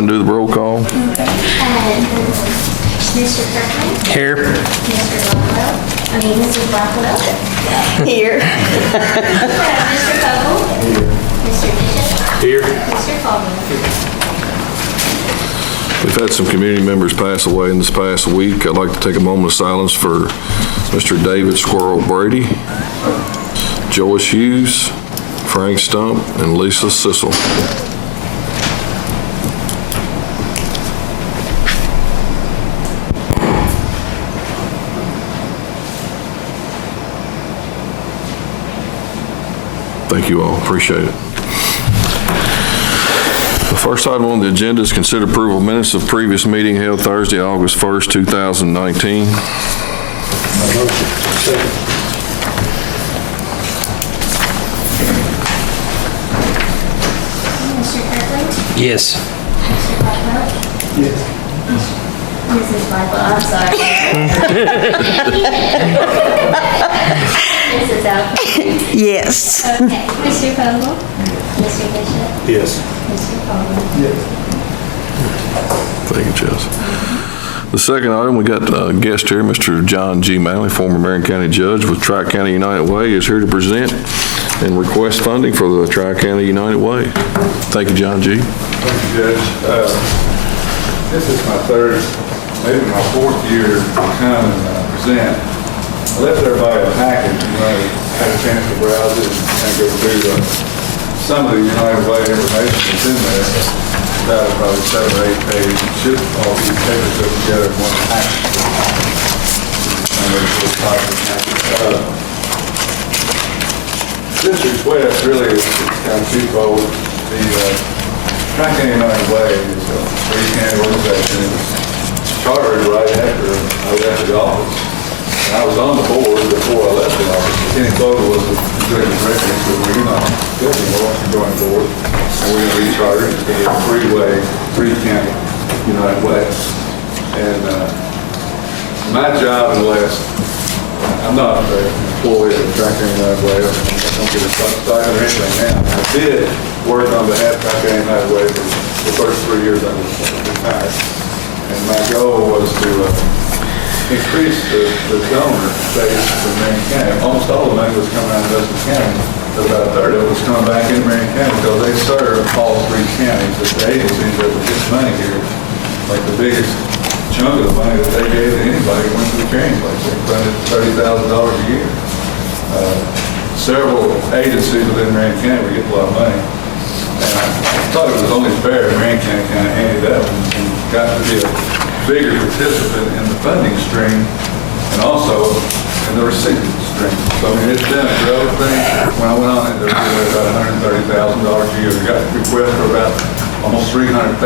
and do the roll call. Mr. Kirkland? Here. Mrs. Blackwell? Here. Mr. Vogel? Mr. Bishop? Here. Mr. Coleman? We've had some community members pass away in this past week. I'd like to take a moment of silence for Mr. David Squirrel Brady, Joyce Hughes, Frank Stump, and Lisa Sissel. Thank you all, appreciate it. The first item on the agenda is consider approval of minutes of previous meeting held Thursday, August 1st, 2019. Mr. Kirkland? Yes. Mr. Blackwell? Yes. Mrs. Blackwell, I'm sorry. Mrs. Alcorn? Yes. Okay. Mr. Vogel? Mr. Bishop? Yes. Mr. Coleman? Thank you, Jess. The second item, we got a guest here, Mr. John G. Manley, former Marion County Judge with Tri-County United Way, is here to present and request funding for the Tri-County United Way. Thank you, John G. Thank you, Judge. This is my third, maybe my fourth year to come and present. I left everybody a package, had a chance to browse it and go through some of the United Way information that's in there. About probably 7 or 8 pages. It should all be papers put together in one package. This request really is kind of twofold. The Tri-County United Way is a free county organization. It was chartered right after I left the office. And I was on the board before I left the office. Kenny Clover was the executive director, so we're not guilty of what you're going board. And we're going to recharter it to be a free county United Way. And my job in the last, I'm not an employee of the Tri-County United Way. I don't get a stipend or anything now. I did work on behalf of Tri-County United Way for the first 3 years I was retired. And my goal was to increase the donor base in Marion County. Almost all the money was coming out of Dutton County, but about a third of it was coming back into Marion County because they serve all 3 counties. The agencies that would get money here, like the biggest chunk of the money that they gave to anybody went to the training place. They funded $30,000 a year. Several agencies within Marion County would get a lot of money. And I thought it was only fair that Marion County kind of handed up and got to be a bigger participant in the funding stream and also in the recipient stream. So I mean, it's been a growth thing. When I went on it, there was about $130,000 a year. We got requests for about almost $300,000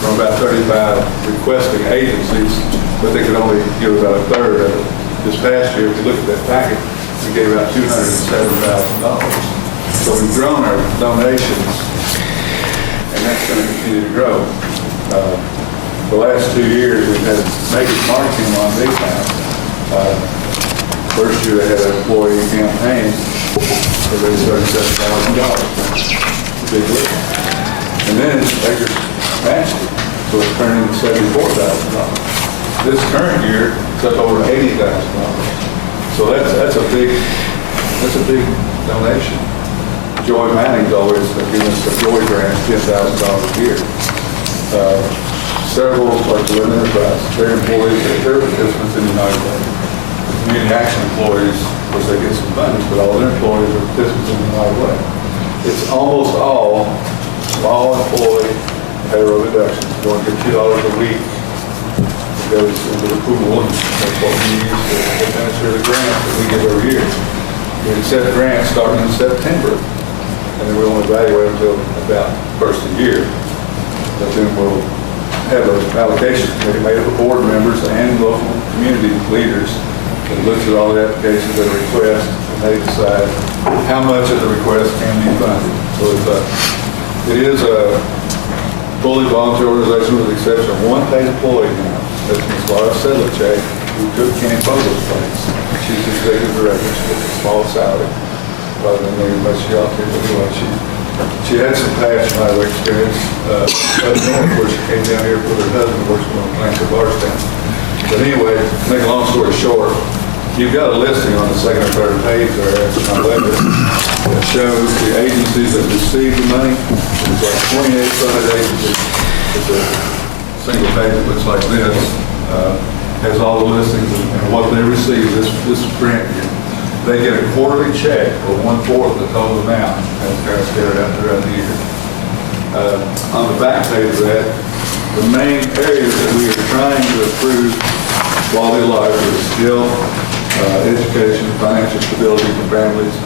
from about 35 requesting agencies, but they could only give about a third of it. This past year, if you look at that packet, we gave out $207,000. So we've grown our donations, and that's going to continue to grow. The last 2 years, we've had major marketing on big time. First year, they had an employee campaign for raised $37,000. Big lift. And then they just matched it, so it's turning into $74,000. This current year, it's up over $80,000. So that's a big donation. Joy Manning's always giving us a Joy grant, $10,000 a year. Several like the Women Enterprise, their employees, they're participants in the United Way. Community action employees, of course, they get some funds, but all their employees are participants in the United Way. It's almost all employee payroll deductions. You're going to get $2 a week. It goes into the pool, and that's what we use to administer the grants that we give every year. We accept grants starting in September, and then we won't evaluate until about the first of the year. But then we'll have an allocation committee made up of board members and local community leaders that looks at all the applications that are requested, and they decide how much of the request can be funded. So it is a fully volunteer organization with the exception of one paid employee now. That's Ms. Laura Sedlicek, who took Kenny Fogel's place. She's the executive director. She gets a small salary rather than very much she ought to, but anyway, She had some past life experience up north where she came down here with her husband, works on a plant at Barstown. But anyway, to make a long story short, you've got a listing on the second or third page there at my website that shows the agencies that received the money. It's like 28 funded agencies. It's a single page that looks like this. Has all the listings and what they receive. This grant year. They get a quarterly check for 1/4 of the total amount, and it's kind of scattered out throughout the year. On the back page of that, the main areas that we are trying to improve quality of life are skill, education, financial stability for families.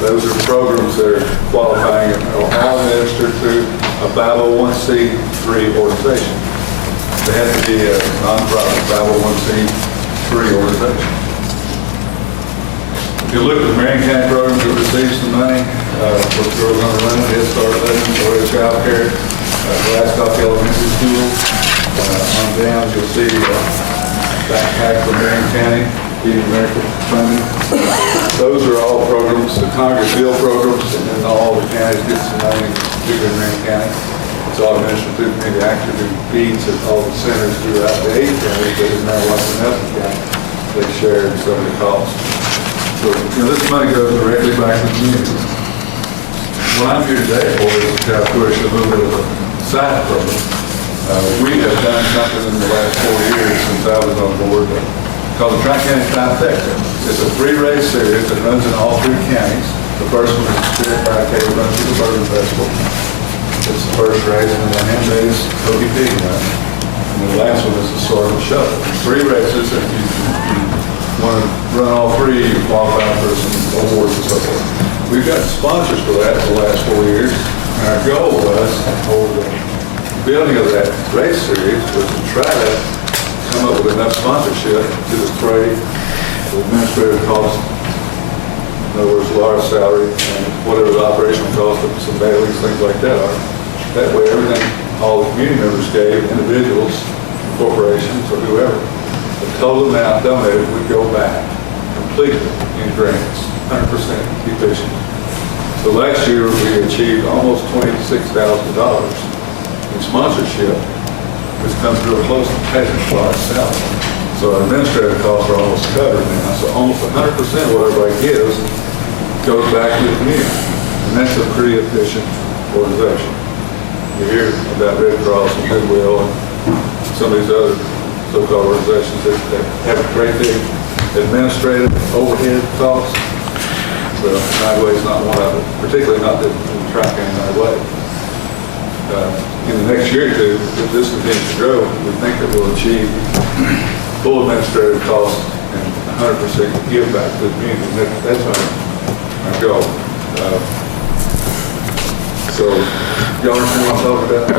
Those are programs that are qualifying and are all administered through a 501c3 organization. They have to be a nonprofit 501c3 organization. If you look at the Marion County programs that receive some money, what's going on around Head Start Living, Florida Child Care, Glasgow Elementary School. On down, you'll see backpack from Marion County, Feeding America funding. Those are all programs, the Congress bill programs, and then all the counties get some money, particularly in Marion County. It's all administered through community action and feeds at all the centers throughout the 8 counties, but in now Washington Nelson County, they share some of the costs. So, this money goes directly back to the community. What I'm here today for is to kind of push a little bit of a side program. We have done something in the last 4 years since I was on board called the Tri-County Trifecta. It's a 3-race series that runs in all 3 counties. The first one is the Spirit 5K, runs through the Bourbon Festival. It's the first race, and the hand race, Hokey Pig run. And the last one is the Sword and Shuttle. 3 races, and if you want to run all 3, you qualify for some awards and so forth. We've got sponsors for that for the last 4 years. And our goal was, over the building of that race series, was to try to come up with enough sponsorship to defray the administrative costs. In other words, Laura's salary and whatever the operational cost of some bailies, things like that are. That way, everything, all the community members gave, individuals, corporations, or whoever, the total amount donated would go back completely in grants, 100% efficient. So last year, we achieved almost $26,000 in sponsorship, which comes real close to paying for our salary. So our administrative costs are almost covered now. So almost 100% of what everybody gives goes back to the community. And that's a pretty efficient organization. You hear about Red Cross and Goodwill and some of these other so-called organizations that have a great big administrative overhead costs. Well, United Way is not one of them, particularly not the Tri-County United Way. In the next year or two, if this continues to grow, we think that we'll achieve full administrative costs and 100% give back to the community. That's our goal. So, y'all understand what I'm talking about?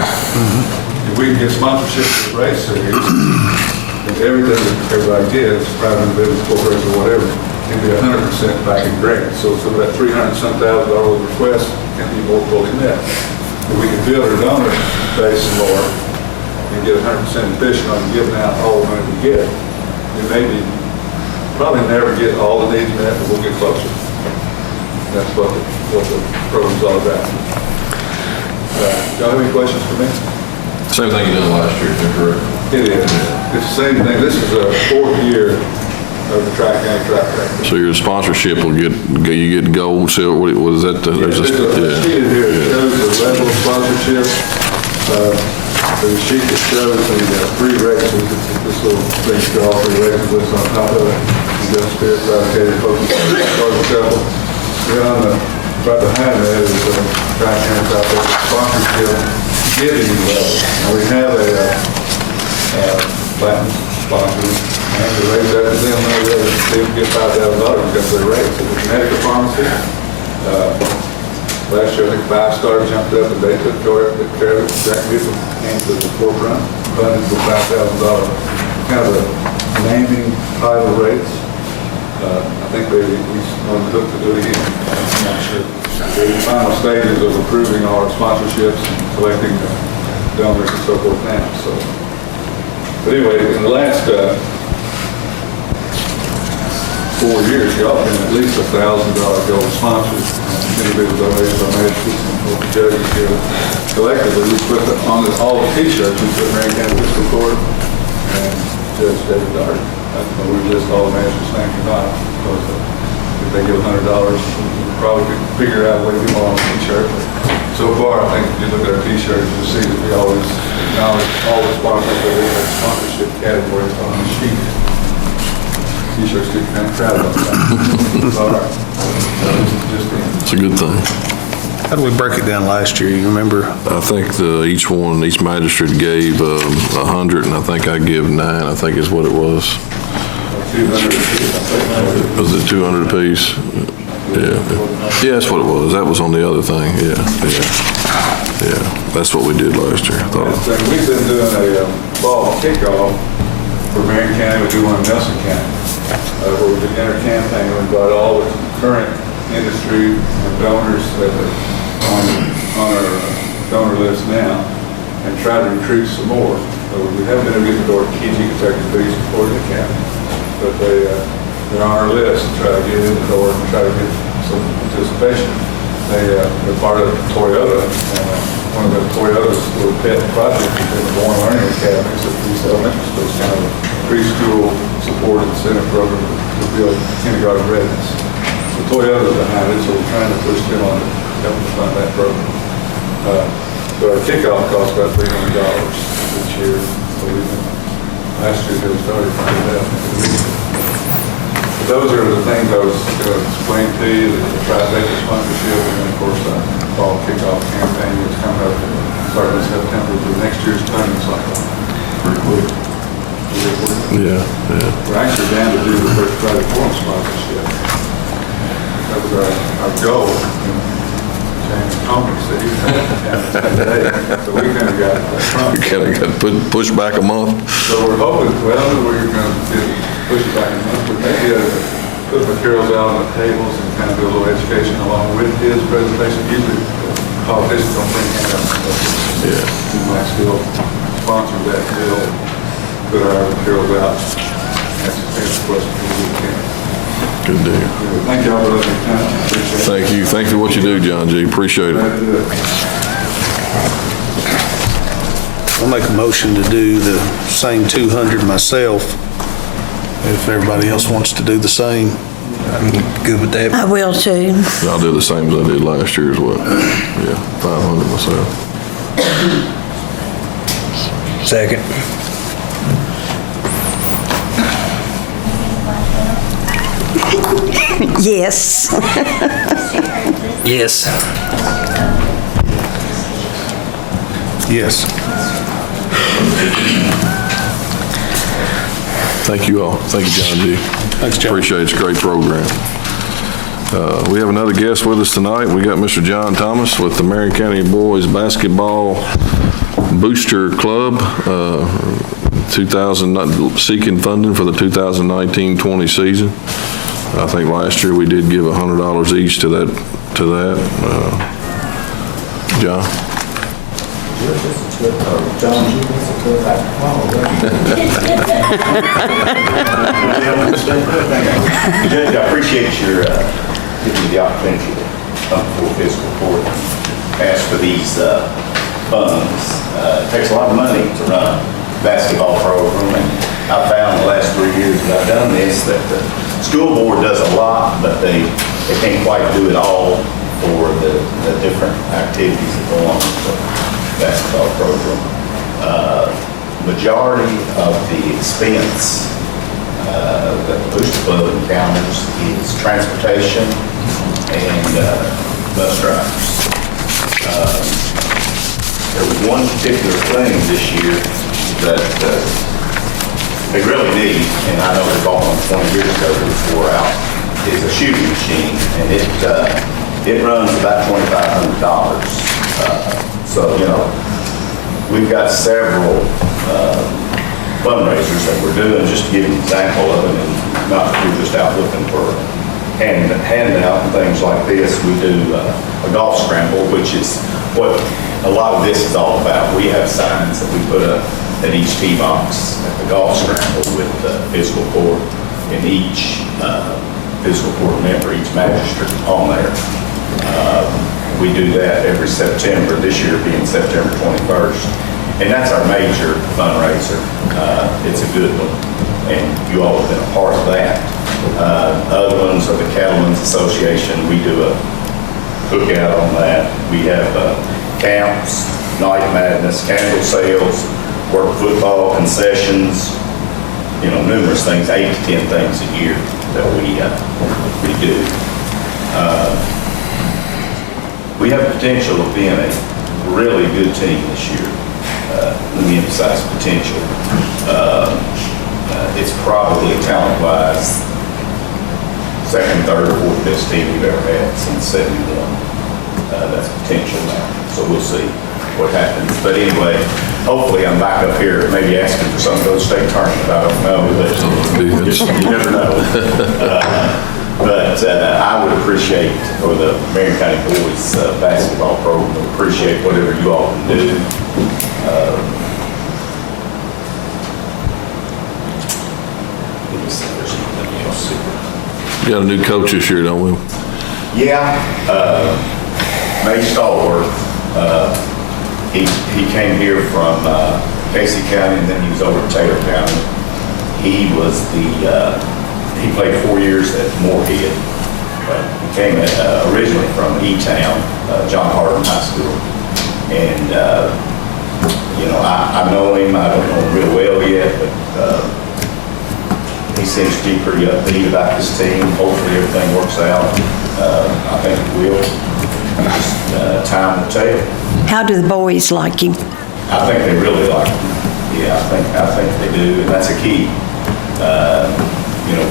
If we can get sponsorship for the race series, and everything that everybody gives, private individuals, corporations, or whatever, can be 100% back in grants. So some of that $300-some-thousand request can be more fully met. If we can build our donor base some more and get 100% efficient on giving out all the money we get, we maybe probably never get all the needs met, but we'll get closer. That's what the program's all about. Y'all have any questions for me? Same thing you did last year, correct? It is. It's the same thing. This is a 4th year of the Tri-County Trifecta. So your sponsorship will you get gold, silver, what is that? There's a sheet in here that shows the level of sponsorship. There's a sheet that shows the 3 races. This little thing for all 3 races list on top of it. You got Spirit, 5K, Hokey Pig, Garden Shuffle. Then on the right behind that is the Tri-County Trifecta sponsorship giving level. Now we have a platinum sponsor. And to raise that to them, they get $5,000 because they raised it. The Connecticut Pharmacy, last year I think 5-star jumped up and they took care of it. Jack Newsom came to the forefront, funded for $5,000. Kind of a naming title rates. I think he's on the hook to do it again. I'm not sure. They're in the final stages of approving our sponsorships and collecting donors and so forth now. So, but anyway, in the last 4 years, y'all been at least $1,000 gold sponsors. individual donations I made to the judges here. Collectively, we put on all the t-shirts, we put Marion County Fiscal Court and Judge David Dart. We list all the managers' names or not, because if they give $100, we probably could figure out a way to get more on the t-shirt. So far, I think if you look at our t-shirts, you'll see that we always acknowledge all the sponsors that we have sponsorship categories on the sheet. T-shirts get kind of crowded on that. It's all right. It's a good thing. How do we break it down last year? You remember? I think each magistrate gave 100, and I think I give 9, I think is what it was. 200 apiece, I think. Was it 200 apiece? Yeah. Yeah, that's what it was. That was on the other thing. Yeah. That's what we did last year. We've been doing a fall kickoff for Marion County. We do one in Nelson County. Where we did enter campaign. We brought all the current industry and donors that are on our donor list now and try to recruit some more. So we haven't been able to get the door to Kentucky, Beach, or the county, but they're on our list to try to get in the door and try to get some participation. They're part of Toyota. One of the Toyota's little pet projects is the Born Learning Academy. So these elementary schools, kind of a preschool support incentive program to build kindergarten readiness. So Toyota's behind it, so we're trying to push them on to help us fund that program. So our kickoff cost about $300 each year. So last year they started finding that. Those are the things I was going to explain to you, the trifecta sponsorship, and then of course our fall kickoff campaign that's coming up starting in September for next year's funding cycle. Pretty quick. Yeah. We're actually down to do the first Friday Forum sponsorship. That was our goal. James Tommy said he was down today, so we kind of got We kind of got pushed back a month. So we're hoping, we're going to push it back a month, but maybe put materials out on the tables and kind of do a little education along with his presentation. Usually politicians don't bring handouts. Yeah. We might still sponsor that deal, put our materials out. That's a question for you. Good deal. Thank y'all for listening. Appreciate it. Thank you. Thank you for what you do, John G. Appreciate it. I'll make a motion to do the same 200 myself. If everybody else wants to do the same, I'm good with that. I will too. I'll do the same as I did last year as well. Yeah, 500 myself. Second. Yes. Yes. Yes. Thank you all. Thank you, John G. Thanks, John. Appreciate it. It's a great program. We have another guest with us tonight. We got Mr. John Thomas with the Marion County Boys Basketball Booster Club, seeking funding for the 2019-20 season. I think last year we did give $100 each to that. John? Judge, I appreciate your giving me the opportunity to come before fiscal court, ask for these funds. It takes a lot of money to run a basketball program, and I found the last 3 years that I've done this that the school board does a lot, but they can't quite do it all for the different activities that go on with the basketball program. Majority of the expense that the Booster Club encounters is transportation and bus drivers. There was one particular thing this year that they really need, and I know they bought one 20 years ago that was wore out, is a shooting machine, and it runs about $2,500. So, you know, we've got several fundraisers that we're doing, just to give an example of it, and not that we're just out looking for handout and things like this. We do a golf scramble, which is what a lot of this is all about. We have signs that we put up at each tee box at the golf scramble with fiscal court, and each fiscal court member, each magistrate on there. We do that every September, this year being September 21st. And that's our major fundraiser. It's a good one, and you all have been a part of that. Other ones are the Cattlemen's Association. We do a cookout on that. We have camps, night madness, candle sales, work football, concessions, numerous things, 8 to 10 things a year that we do. We have potential of being a really good team this year. Let me emphasize potential. It's probably talent-wise second, third, or fourth best team we've ever had since '71. That's potential now, so we'll see what happens. But anyway, hopefully I'm back up here maybe asking for some of those state tournament. I don't know, but you never know. But I would appreciate, or the Marion County Boys basketball program would appreciate whatever you all can do. Let me see if there's anything else here. We got a new coach this year, don't we? Yeah, May Stallworth. He came here from Casey County, and then he was over in Taylor County. He was he played 4 years at Moorhead. He came originally from E-Town, John Harden High School. And, I know him. I don't know him real well yet, but he seems to be pretty upbeat about this team. Hopefully everything works out. I think it will. Just time will tell. How do the boys like him? I think they really like him. Yeah, I think they do, and that's a key.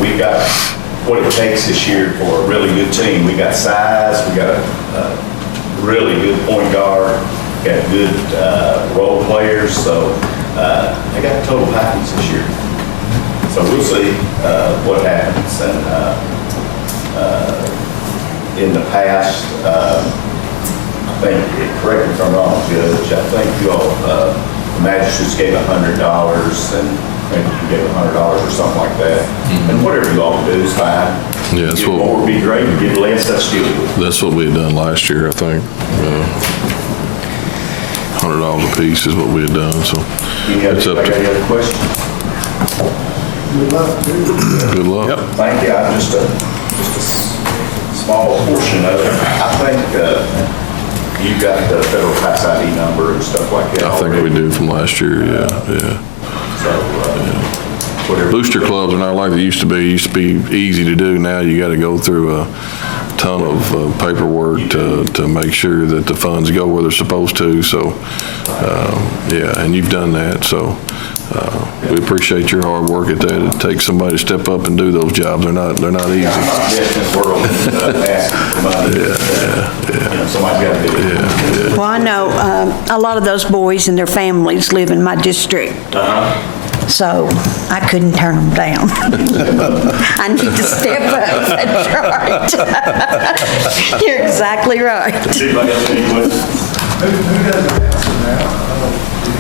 We've got what it takes this year for a really good team. We got size. We got a really good point guard. Got good role players. So they got a total package this year. So we'll see what happens. And in the past, I think, correct me if I'm wrong, Judge, I think you all, the magistrates gave $100 and maybe you gave $100 or something like that. And whatever you all can do is fine. Yeah, that's Get what- more would be great, and get less, that's still good. That's what we had done last year, I think. $100 a piece is what we had done, so Any it's up other to, questions? good luck. Thank you. I'm just a small portion of it. I think you got the federal tax ID number and stuff like that I think we already. do from last year, yeah. So, whatever. Booster clubs are not like they used to be. It used to be easy to do. Now you got to go through a ton of paperwork to make sure that the funds go where they're supposed to. So, and you've done that. So, we appreciate your hard work at that. It takes somebody to step up and do those jobs. They're not easy. I'm not getting this world asking for money. Somebody's got to do it. Well, I know a lot of those boys and their families live in my district. So I couldn't turn them down. I need to step up. That's right. You're exactly right. See if I got any questions. Who does the answer now?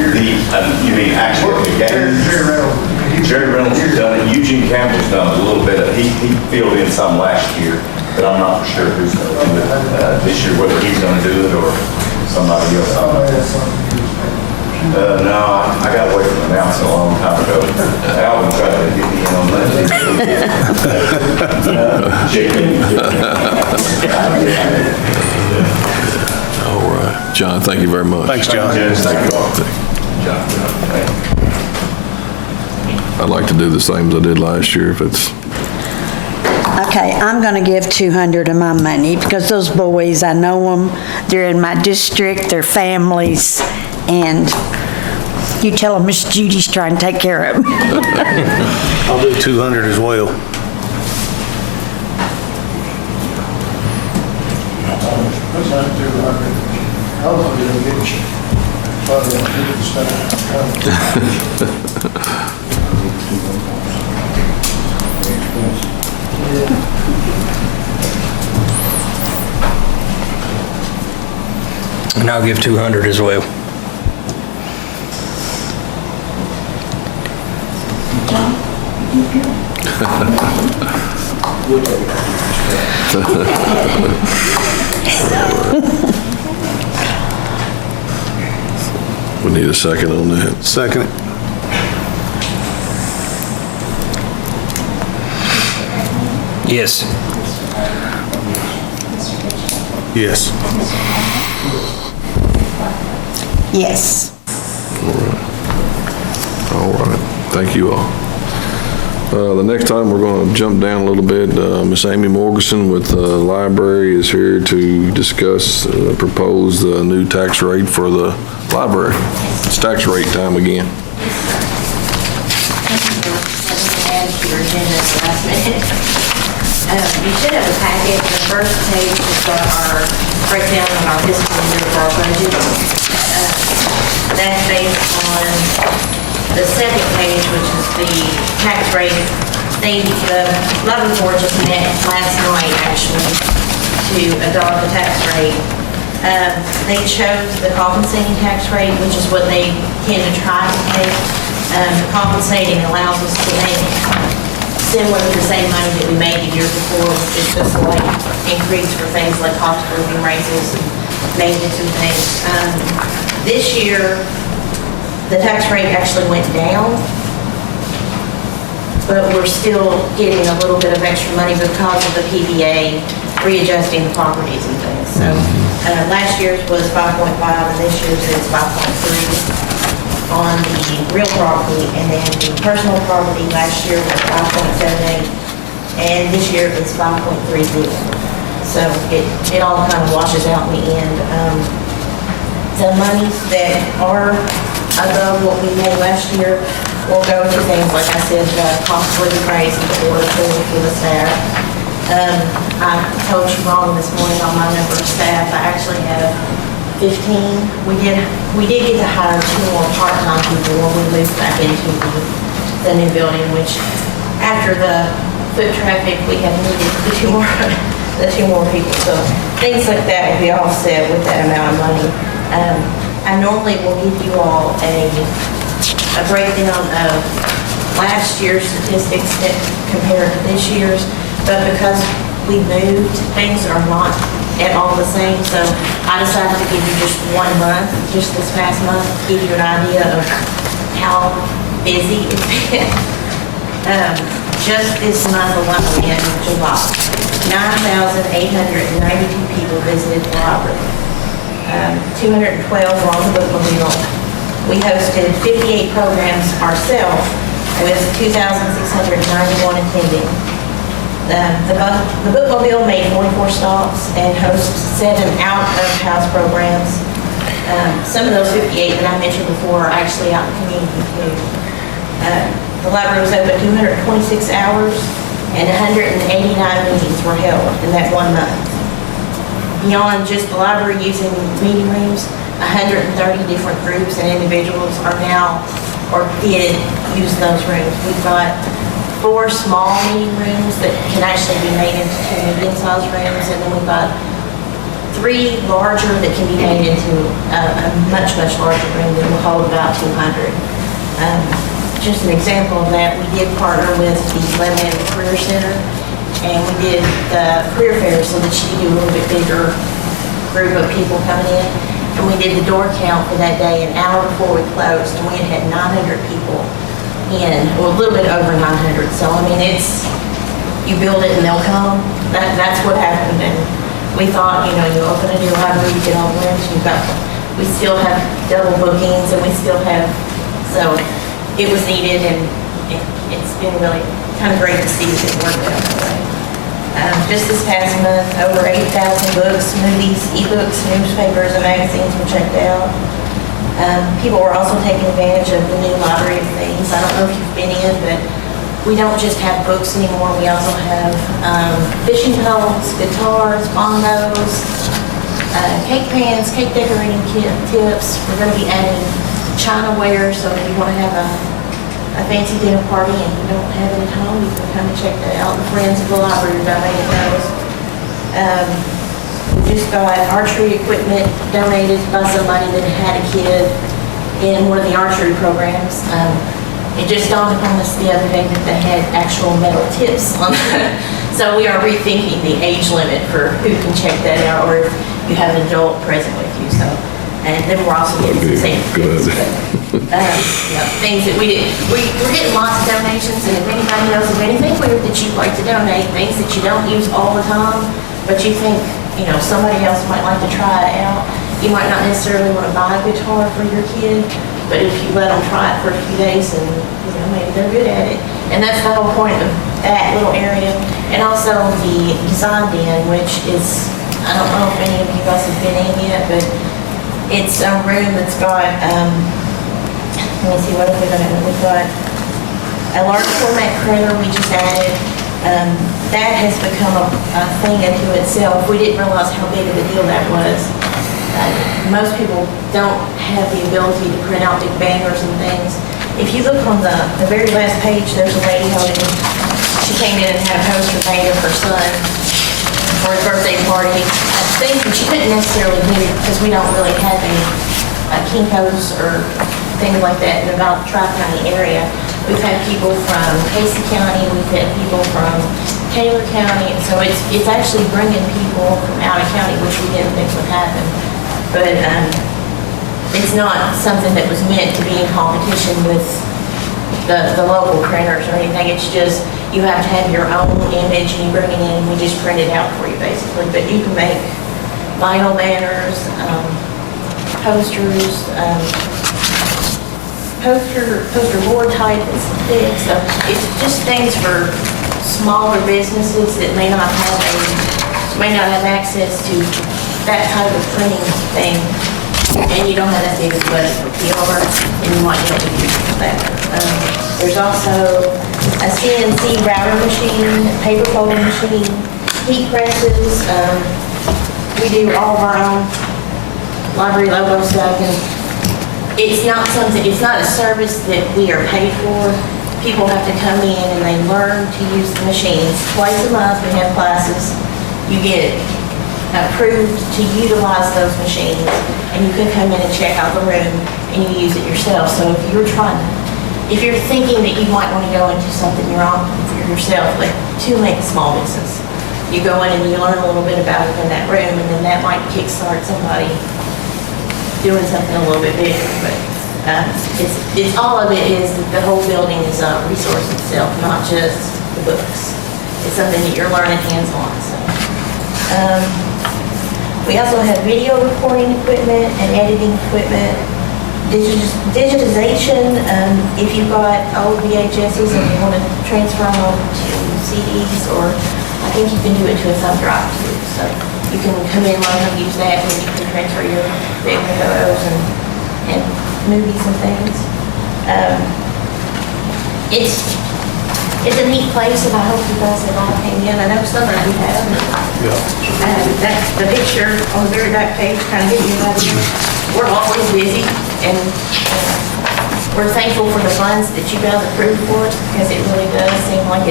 You mean actually the game? Jerry Reynolds has done it. Eugene Campbell's done a little bit. He filled in some last year, but I'm not for sure who's going to do it this year, whether he's going to do it or somebody else. No, I got away from the announcement a long time ago. Alvin tried to get me in on that. All right. John, thank you very much. Thanks, John. Thank you all. I'd like to do the same as I did last year if it's, Okay, I'm going to give 200 of my money because those boys, I know them. They're in my district, their families, and you tell them Miss Judy's trying to take care of them. I'll do 200 as well. And I'll give 200 as well. We need a second on that. Second. Yes. Yes. Yes. All right, thank you all. The next item, we're going to jump down a little bit. Miss Amy Morganson with the library is here to discuss propose the new tax rate for the library. It's tax rate time again. Add to your agenda at the last minute. You should have a packet. The first page has got our breakdown of our fiscal year for our budget. That's based on the second page, which is the tax rate. The library board just met last night, actually, to adopt the tax rate. They chose the compensating tax rate, which is what they tend to try to pay. Compensating allows us to make similar to the same money that we made the year before, just a slight increase for things like cost of living raises and maintenance and things. This year, the tax rate actually went down, but we're still getting a little bit of extra money because of the PBA readjusting the properties and things. So last year's was 5.5 and this year's is 5.3 on the real property, and then the personal property last year was 5.78 and this year it's 5.30. So it all kind of washes out in the end. The monies that are above what we made last year will go to things, like I said, cost of living raise and the order for the staff. I told you wrong this morning on my number of staff. I actually have 15. We did get to hire 2 more part-time people when we moved back into the new building, which after the foot traffic, we have needed the two more people. So things like that will be offset with that amount of money. I normally will give you all a breakdown of last year's statistics that compared to this year's, but because we moved, things are not at all the same. So I decided to give you just 1 month, just this past month, to give you an idea of how busy it's been. Just this month alone in July, 9,892 people visited the library. 212 were on the bookmobile. We hosted 58 programs ourselves with 2,691 attending. The bookmobile made 44 stops and hosted 7 out-of-house programs. Some of those 58 that I mentioned before are actually out in the community too. The library was open 226 hours and 189 meetings were held in that 1 month. Beyond just the library using meeting rooms, 130 different groups and individuals are now or did use those rooms. We've got 4 small meeting rooms that can actually be made into 2 medium-sized rooms, and then we've got 3 larger that can be made into a much, much larger room that will hold about 200. Just an example of that, we did partner with the Lebanon Career Center, and we did the career fair so that you could do a little bit bigger group of people coming in. And we did the door count for that day an hour before we closed, and we had 900 people in, or a little bit over 900. So, I mean, it's, you build it and they'll come. That's what happened. And we thought, you know, you open a new library, you get all the rooms, we still have double bookings, and we still have, so it was needed, and it's been really kind of great to see it work out that way. Just this past month, over 8,000 books, movies, ebooks, newspapers, and magazines were checked out. People were also taking advantage of the new library of things. I don't know if you've been in, but we don't just have books anymore. We also have fishing poles, guitars, bongos, cake pans, cake decorating tips. We're going to be adding Chinaware, so if you want to have a fancy dinner party and you don't have it at home, you can come and check that out. The Friends of the Library are donating those. We just got archery equipment donated by somebody that had a kid in one of the archery programs. It just dawned upon us the other day that they had actual metal tips on. So So we are rethinking the age limit for who can check that out, or if you have an adult present with you, so. And then we're also getting some safety Good. things, things that we're getting lots of donations, and if anybody knows of anything weird that you'd like to donate, things that you don't use all the time, but you think, somebody else might like to try it out. You might not necessarily want to buy a guitar for your kid, but if you let them try it for a few days and, maybe they're good at it. And that's the whole point of that little area. And also the design den, which is, I don't know if any of you guys have been in yet, but it's a room that's got, let me see, what have we got in it? We've got a large format printer we just added. That has become a thing unto itself. We didn't realize how big of a deal that was. Most people don't have the ability to print out big banners and things. If you look on the very last page, there's a lady holding, she came in and had a poster made of her son for his birthday party. Things that you couldn't necessarily do because we don't really have any Kinkos or things like that in about the Tri-County area. We've had people from Casey County, we've had people from Taylor County, so it's actually bringing people from out of county, which we didn't think would happen. But it's not something that was meant to be in competition with the local printers or anything. It's just you have to have your own image and you bring it in and we just print it out for you basically. But you can make vinyl banners, posters, poster board type that's thick. So it's just things for smaller businesses that may not have access to that type of printing thing. And you don't have that big of a budget for PR, and you might be able to use it for that. There's also a CNC router machine, paper folding machine, heat presses. We do all of our own library logo stuff, and it's not a service that we are paid for. People have to come in and they learn to use the machines. Twice a month we have classes. You get approved to utilize those machines, and you can come in and check out the room and you use it yourself. So if you're thinking that you might want to go into something you're on for yourself, like to make a small business, you go in and you learn a little bit about it in that room, and then that might kickstart somebody doing something a little bit bigger. But it's all of it is that the whole building is a resource itself, not just the books. It's something that you're learning hands-on. So. We also have video recording equipment and editing equipment, digitization. If you've got old VHSs and you want to transfer them over to CDs, or I think you can do it to a thumb drive too. So you can come in, learn how to use that, and you can transfer your family photos and movies and things. It's a neat place, and I hope you guys have all came in. I know some of you have. That's the picture on the very back page, kind of get you an idea. We're always busy, and we're thankful for the funds that you guys approved for us, because it really does seem like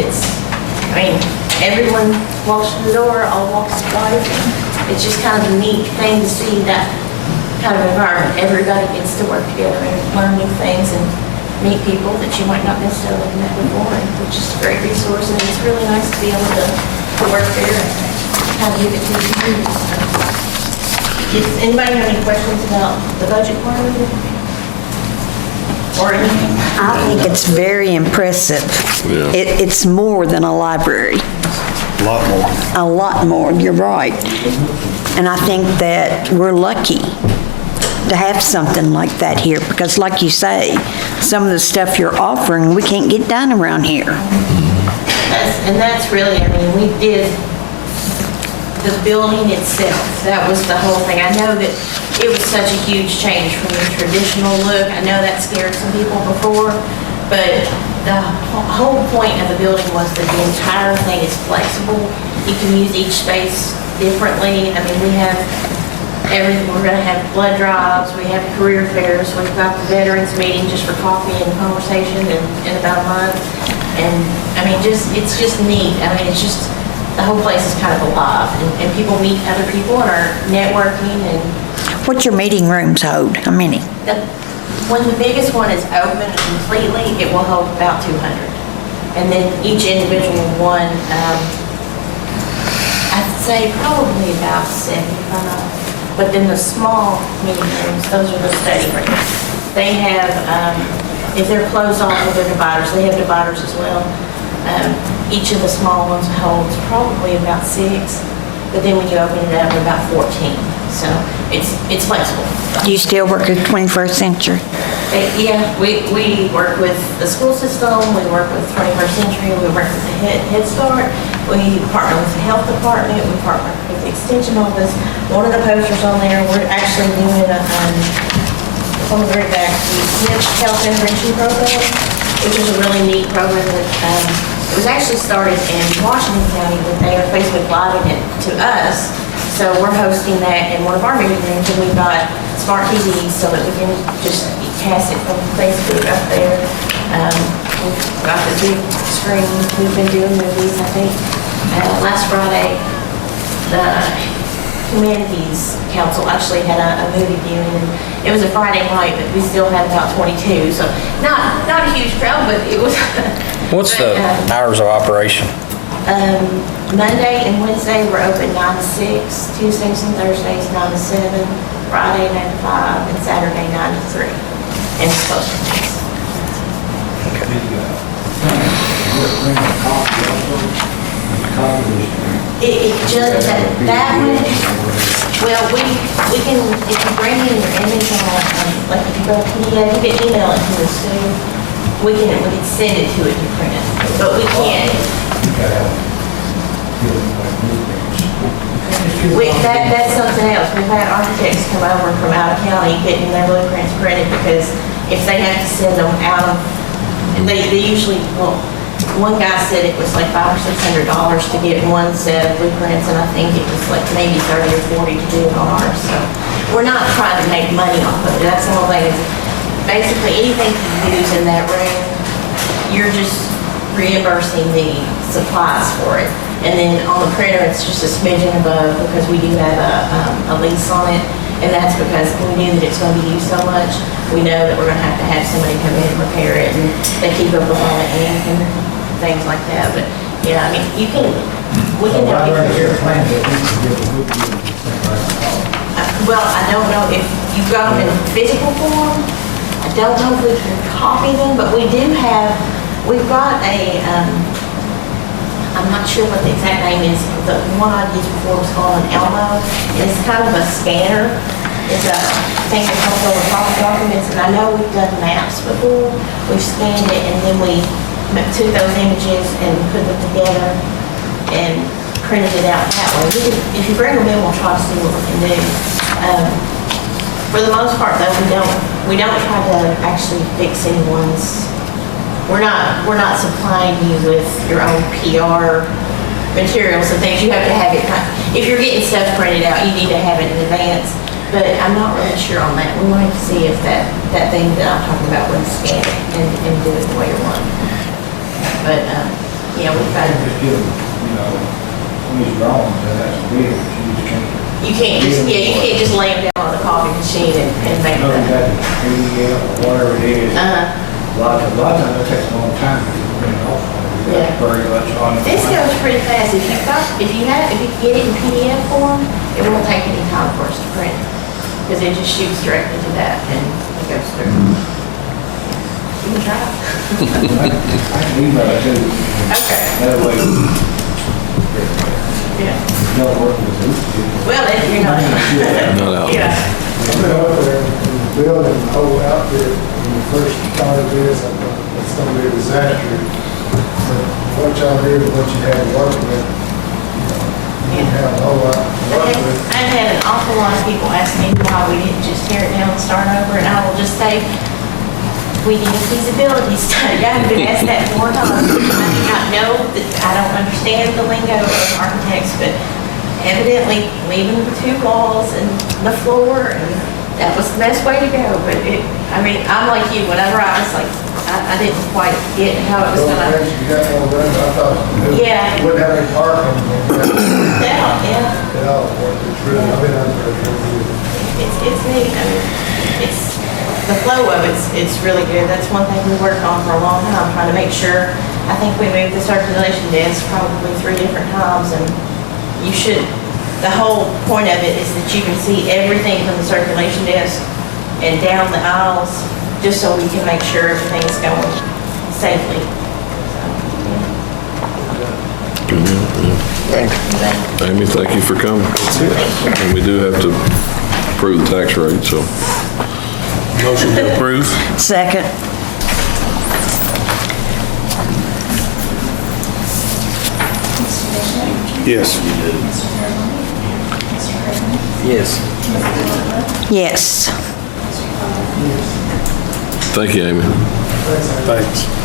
everyone walks through the door, all walks of life. It's just kind of a neat thing to see that kind of environment. Everybody gets to work together and learn new things and meet people that you might not necessarily have met before, which is a great resource, and it's really nice to be able to work there and kind of give it to the community. Does anybody have any questions about the budget part of it? Or anything? I think it's very impressive. Yeah. It's more than a library. A lot more. A lot more, you're right. And I think that we're lucky to have something like that here, because like you say, some of the stuff you're offering, we can't get done around here. That's really, we did the building itself. That was the whole thing. I know that it was such a huge change from the traditional look. I know that scared some people before, but the whole point of the building was that the entire thing is flexible. You can use each space differently. We have everything. We're going to have blood drives. We have career fairs. We've got the veterans meeting just for coffee and conversation in about a month. And it's just neat. It's just, the whole place is kind of alive, and people meet other people and are networking. And What's your meeting rooms hold? How many? when the biggest one is open completely, it will hold about 200. And then each individual one, I'd say probably about 75. But then the small meeting rooms, those are the study rooms. They have, if they're closed off with their dividers, they have dividers as well. Each of the small ones holds probably about 6, but then when you open it up, about 14. So it's flexible. Do you still work with 21st Century? Yeah, we work with the school system, we work with 21st Century, we work with the Head Start, we partner with the health department, we partner with the extension office. One of the posters on there, we're actually doing it's on the very back, the SNP Health Intervention Program, which is a really neat program that it was actually started in Washington County, but they are Facebook Living it to us. So we're hosting that in one of our meeting rooms, and we've got smart TVs so that we can just cast it from Facebook up there. We've got the big screen. We've been doing movies, I think. Last Friday, the Humanities Council actually had a movie viewing, and it was a Friday night, but we still had about 22. So not a huge crowd, but it was. What's the hours of operation? Monday and Wednesday we're open 9 to 6, Tuesdays and Thursdays 9 to 7, Friday 9 to 5, and Saturday 9 to 3. And social days. It just, that one, well, we can, if you bring in your image on, like if you go to PDF, you can email it to us too. We can send it to it to print it, but we can't. That's something else. We've had architects come over from out of county getting their blueprints printed because if they have to send them out of, they usually, well, one guy said it was like $500 or $600 to get one set of blueprints, and I think it was like maybe 30 or 40 to do it on ours. So we're not trying to make money off of it. That's the whole thing. Is basically anything you use in that room, you're just reimbursing the supplies for it. And then on the printer, it's just a smidgen above because we do have a lease on it. And that's because we knew that it's going to be used so much. We know that we're going to have somebody come in and repair it. And they keep up with all the ink and things like that. But yeah, I mean, we can help you. Well, I don't know if you've got them in physical form. I don't know if we can copy them, but we've got a, I'm not sure what the exact name is. The one I used before was called an Elmo. And it's kind of a scanner. It's a thing that comes over top of documents. And I know we've done maps before. We've scanned it and then we took those images and put them together and printed it out that way. If you bring them in, we'll try to see what we can do. For the most part, though, we don't try to actually fix anyone's. We're not supplying you with your own PR materials and things. You have to have it. If you're getting stuff printed out, you need to have it in advance. But I'm not really sure on that. We wanted to see if that thing that I'm talking about would scan it and do it the way you want. But yeah, we've got. Just give them, these drawings, that's weird. You can't just lay them down on the coffee machine and make No, you got them. the PDF or whatever it is. A lot of times it takes a long time to print it off. Yeah. Very much on. This goes pretty fast. If you get it in PDF form, it won't take any time for us to print it because it just shoots directly to that and it goes through. You can try it. I can email it too. Okay. That way. Yeah. Don't work with it. Well, then you're not. Not out. Yeah. I've been over there in the building, the whole outfit, when we first started this, I thought it's gonna be a disaster. But what y'all did with what you had to work with, you didn't have a whole lot to work with. I've had an awful lot of people ask me why we didn't just tear it down and start over, and I will just say, we need a feasibility study. I've been asked that 4 times. I do not know, I don't understand the lingo of architects, but evidently leaving the 2 walls and the floor, and that was the best way to go. But I'm like you, whenever I was like, I didn't quite get how it was Those gonna. things you got all done, I thought Yeah. you wouldn't have any parking. Yeah. It all worked. It's really, I've been under there for years. It's neat. I mean, it's the flow of it's really good. That's one thing we worked on for a long time, trying to make sure. I think we moved the circulation desk probably 3 different times, and you should, the whole point of it is that you can see everything from the circulation desk and down the aisles, just so we can make sure everything's going safely. Amy, thank you for coming. And we do have to approve the tax rate, so. Motion to approve. Second. Mr. Bishop? Yes. Mr. Burnley? Mr. President? Yes. Mrs. Butler? Yes. Mr. Conway? Thank you, Amy. Thanks.